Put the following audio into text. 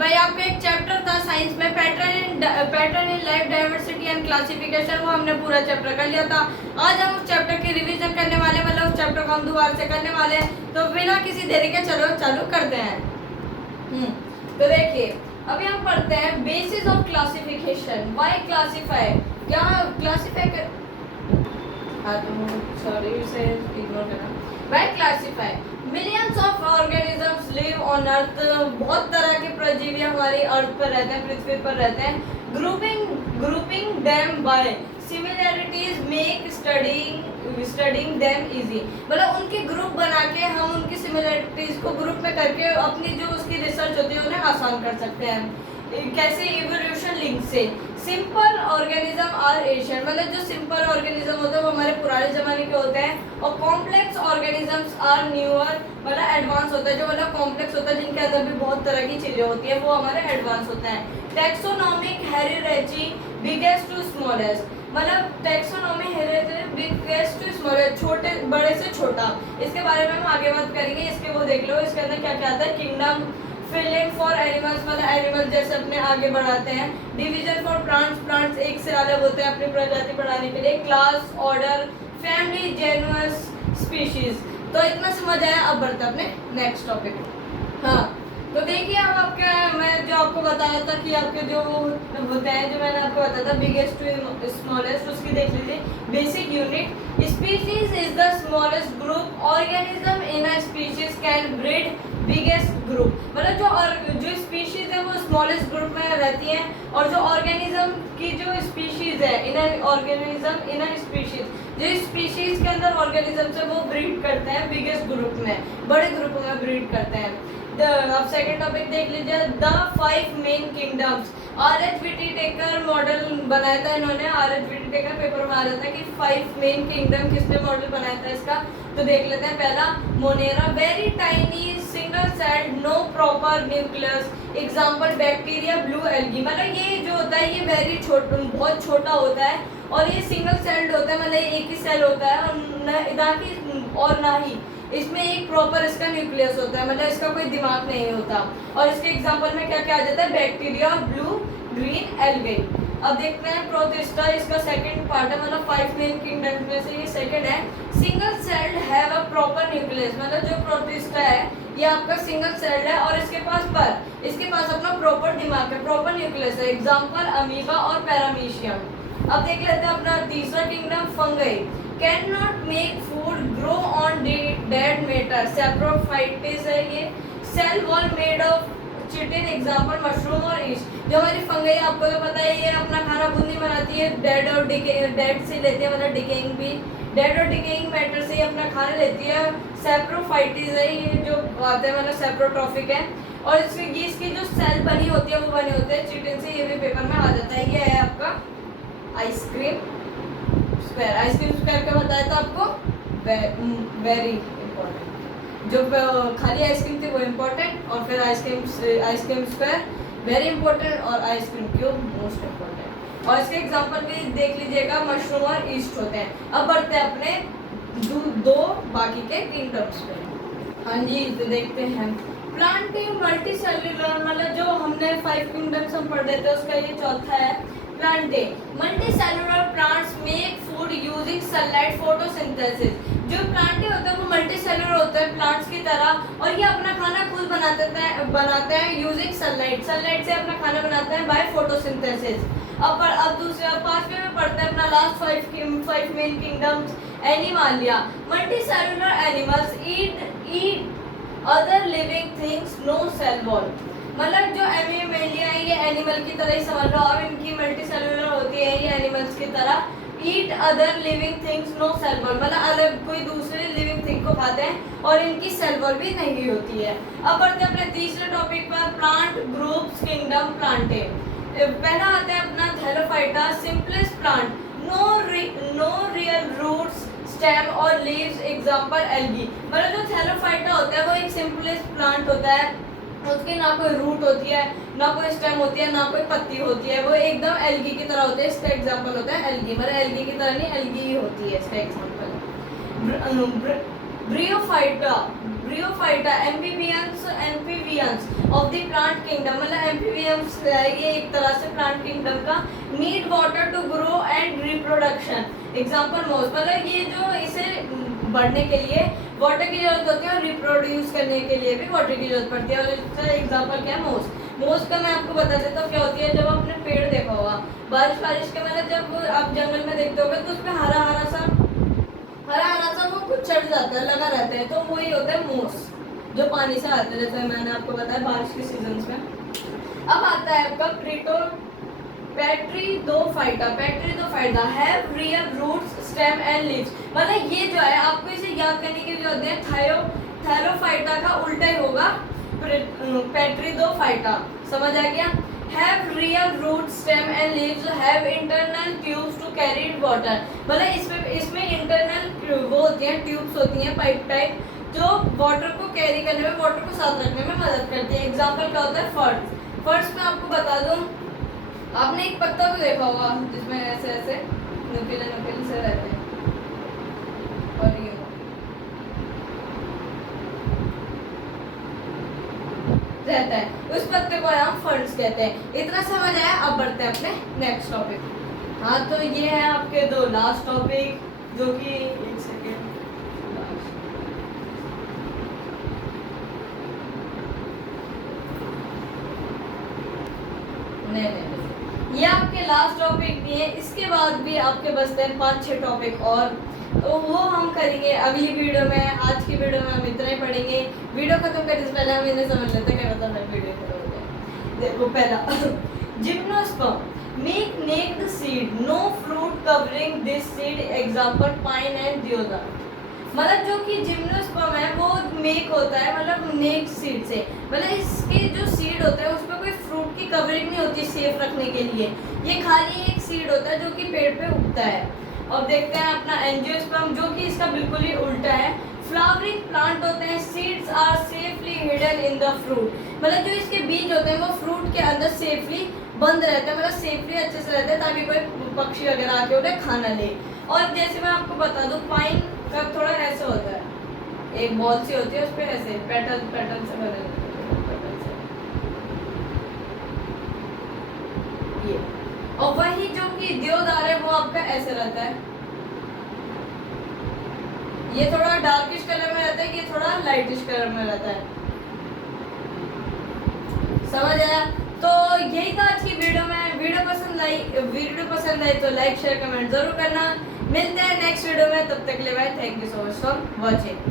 भाई आपका एक चैप्टर था साइंस में pattern in life diversity and classification, वो हमने पूरा चैप्टर कर लिया था। आज हम उस चैप्टर की रिवीजन करने वाले, मतलब उस चैप्टर को हम दोबारा से करने वाले हैं। तो बिना किसी देरी के चलो चालू करते हैं। तो देखिए अभी हम पढ़ते हैं basis of classification. Why classify, क्या क्लासिफाई कर, सॉरी इसे इग्नोर करना। Why classify, millions of organisms live on earth, बहुत तरह के प्रजीवी हमारी अर्थ पर रहते हैं, पृथ्वी पर रहते हैं। Grouping them by similarities make studying them easy, मतलब उनके ग्रुप बना के हम उनकी सिमिलैरिटीज को ग्रुप में करके अपनी जो उसकी रिसर्च होती है उन्हें आसान कर सकते हैं। कैसे, इवोल्यूशन लिंक से। सिंपल ऑर्गेनिज्म आर एशियन, मतलब जो सिंपल ऑर्गेनिज्म होते हैं वो हमारे पुराने जमाने के होते हैं, और कॉम्प्लेक्स ऑर्गेनिजम्स आर न्यूअर, मतलब एडवांस होता है, जो मतलब कॉम्प्लेक्स होता है जिनके अंदर भी बहुत तरह की चीजें होती है वो हमारे एडवांस होता है। टैक्सोनॉमिक हेरिडेजी बिगेस्ट टू स्मॉलेस्ट, मतलब टैक्सोनॉमी हेरिडेजी बिगेस्ट टू स्मॉलेस्ट, छोटे बड़े से छोटा, इसके बारे में हम आगे बात करेंगे। इसके वो देख लो, इसके अंदर क्या क्या आता है। किंगडम फिलिंग फॉर एनिमल्स, मतलब एनिमल जैसे अपने आगे बढ़ाते हैं। डिवीजन फॉर प्लांट्स एक से अलग होते हैं अपनी प्रजाति बढ़ाने के लिए। Class, order, family, genus, species. तो इतना समझ आया, अब बढ़ते हैं अपने नेक्स्ट टॉपिक। हाँ तो देखिए अब आपका, मैं जो आपको बताया था कि आपके जो होते हैं, जो मैंने आपको बताया था बिगेस्ट टू स्मॉलेस्ट, उसकी देख लीजिए basic unit. Species is the smallest group, organism in a species can breed biggest group, मतलब जो स्पीशीज है वो स्मॉलेस्ट ग्रुप में रहती हैं, और जो ऑर्गेनिज्म की जो स्पीशीज है इन ऑर्गेनिज्म इन स्पीशीज, जो स्पीशीज के अंदर ऑर्गेनिज्म है वो ब्रीड करते हैं बिगेस्ट ग्रुप में, बड़े ग्रुप में ब्रीड करते हैं। अब सेकंड टॉपिक देख लीजिए, the 5 main kingdoms. R H. Whittaker model बनाया था इन्होंने, आर.एच. व्हिटेकर पेपर में आ रहा था कि 5 मेन किंगडम, किसने मॉडल बनाया था इसका, तो देख लेते हैं। पहला Monera, very tiny single celled no proper nucleus, example bacteria, blue algae, मतलब ये जो होता है ये वेरी बहुत छोटा होता है, और ये सिंगल सेल्ड होता है, मतलब एक ही सेल होता है, और ना ही इसमें एक प्रॉपर इसका न्यूक्लियस होता है, मतलब इसका कोई दिमाग नहीं होता। और इसके एग्जांपल में क्या क्या आ जाता है, बैक्टीरिया, ब्लू ग्रीन एल्गे। अब देखते हैं प्रोटिस्टा, इसका सेकंड पार्ट है, मतलब 5 मेन किंगडम्स में से ये सेकंड है। Single celled have a proper nucleus, मतलब जो प्रोटिस्टा है ये आपका सिंगल सेल्ड है, और इसके पास अपना प्रॉपर दिमाग है, प्रॉपर न्यूक्लियस है। एग्जांपल अमीबा और पैरामीशियम। अब देख लेते हैं अपना तीसरा kingdom, fungi, can not make food grow on dead matter, saprophytes है ये। Cell wall made of chitin, example mushroom और ईस्ट। जो हमारी फंगई आपको तो पता है ये अपना खाना खुद नहीं बनाती है, डेड से लेती है, मतलब डिकेइंग भी, डेड और डिकेइंग मैटर से ही अपना खाना लेती है। सैप्रोफाइटिस है ये जो आते हैं, मतलब सैप्रोट्रॉफिक है, और इसकी जो सेल बनी होती है वो बनी होती है चिटिन से, ये भी पेपर में आ जाता है। ये है आपका आइसक्रीम स्क्वायर। आइसक्रीम स्क्वायर क्या बताया था आपको, वेरी इंपॉर्टेंट, जो खाली आइसक्रीम थी वो इम्पोर्टेंट, और फिर आइसक्रीम स्क्वायर वेरी इंपॉर्टेंट, और आइसक्रीम क्यूब मोस्ट इम्पोर्टेंट। और इसके एग्जांपल भी देख लीजिएगा, मशरूम और ईस्ट होते हैं। अब बढ़ते हैं अपने दो बाकी के किंगडम्स पे। हाँ जी, तो देखते हैं प्लांटिंग मल्टी सेल्यूलर, मतलब जो हमने 5 किंगडम्स हम पढ़ रहे थे उसका ये चौथा है। Planting multi cellular plants make food using sunlight photosynthesis, जो प्लांटे होते हैं वो मल्टी सेल्यूलर होते हैं प्लांट्स की तरह, और ये अपना खाना खुद बनाते हैं यूजिंग सनलाइट से अपना खाना बनाते हैं बाय फोटोसिंथेसिस। अब दूसरे पांचवें में पढ़ते हैं अपना last 5 main kingdoms. Animalia, multicellular animals eat other living things, no cell wall, मतलब जो एनिमलिया है ये एनिमल की तरह ही समझ लो, अब इनकी मल्टी सेल्यूलर होती है ये एनिमल्स की तरह। Eat other living things, no cell wall, मतलब अलग कोई दूसरे लिविंग थिंग को खाते हैं, और इनकी सेल वॉल भी नहीं होती है। अब बढ़ते हैं अपने तीसरे टॉपिक पर, प्लांट ग्रुप्स किंगडम प्लांटे। पहला आता है अपना Thallophyta, simplest plant, no real roots, stem और लीव्स, एग्जांपल एल्गी, मतलब जो थैलोफाइटा होता है वो एक सिंपलेस्ट प्लांट होता है, उसकी ना कोई रूट होती है, ना कोई स्टेम होती है, ना कोई पत्ती होती है, वो एकदम एल्गी की तरह होते हैं। इसका एग्जांपल होता है एल्गी, मतलब एल्गी की तरह नहीं, एल्गी ही होती है इसका example. Bryophyta amphibians of the plant kingdom, मतलब ऑर्गेनिजम्स है ये एक तरह से प्लांट किंगडम का, need water to grow and reproduction. Example moss, मतलब ये जो इसे बढ़ने के लिए वाटर की जरूरत होती है और रिप्रोड्यूस करने के लिए भी वाटर की जरूरत पड़ती है। और इसका एग्जांपल क्या है, मोस। मोस का मैं आपको बता देता हूँ क्या होती है। जब आपने पेड़ देखा होगा बारिश के मतलब जब आप जंगल में देखते होगे तो उसमें हरा हरा सा वो कुछ चढ़ जाता है, लगा रहता है, तो वही होता है मोस जो पानी से आता है, जैसे मैंने आपको बताया बारिश के सीजन में। अब आता है आपका pteridophyta have real roots stem and leaves. मतलब ये जो है आपको इसे याद करने के लिए जो होते हैं थायरोफाइटा का उल्टा ही होगा पेट्रीडोफाइटा, समझ आ गया। Have real root stem and leaves have internal tubes to carry water. मतलब इसमें इंटरनल वो होती हैं, ट्यूब्स होती हैं, पाइप टाइप, जो वाटर को कैरी करने में, वाटर को साथ रखने में मदद करती है। एग्जांपल क्या होता है, फर्स्ट में आपको बता दूं, आपने एक पत्ता तो देखा होगा जिसमें ऐसे ऐसे नुकीले से रहते हैं, और ये रहता है, उस पत्ते को हम फर्ड्स कहते हैं। इतना समझ आया, अब बढ़ते हैं अपने नेक्स्ट टॉपिक। हाँ, तो ये है आपके दो लास्ट टॉपिक, जो कि एक सेकेंड, नहीं, ये आपके लास्ट टॉपिक भी है। इसके बाद भी आपके बचते हैं 5-6 टॉपिक और, तो वो हम करेंगे अगली वीडियो में। आज की वीडियो में हम इतना ही पढ़ेंगे। वीडियो खत्म करने से पहले हम इन्हें समझ लेते हैं क्या मतलब है वीडियो खत्म। देखो पहला gymnosperm make naked seed, no fruit covering this seed, example pine and deodar. मतलब जो कि जिम्नोस्पर्म है वो मेक होता है मतलब नेक्ड सीड से, मतलब इसके जो सीड होता है उसमें कोई फ्रूट की कवरिंग नहीं होती सेफ रखने के लिए, ये खाली एक सीड होता है जो कि पेड़ पे उगता है। अब देखते हैं अपना एंजियोस्पर्म, जो कि इसका बिल्कुल ही उल्टा है। फ्लावरिंग प्लांट होते हैं, seeds are safely hidden in the fruit. मतलब जो इसके बीज होते हैं वो फ्रूट के अंदर सेफली बंद रहते हैं, मतलब सेफली अच्छे से रहते हैं ताकि कोई पक्षी वगैरह आके उन्हें खाना ले। और जैसे मैं आपको बता दूं, पाइन का थोड़ा ऐसे होता है, एक बॉल सी होती है उस पे ऐसे पेटल से बने पेटल से ये। और वही जो कि देवदार है वो आपका ऐसे रहता है, ये थोड़ा डार्किश कलर में रहता है, ये थोड़ा लाइटिश कलर में रहता है, समझ आया। तो यही था आज की वीडियो में। वीडियो पसंद आई तो लाइक शेयर कमेंट जरूर करना। मिलते हैं नेक्स्ट वीडियो में, तब तक के लिए bye, thank you so much for watching.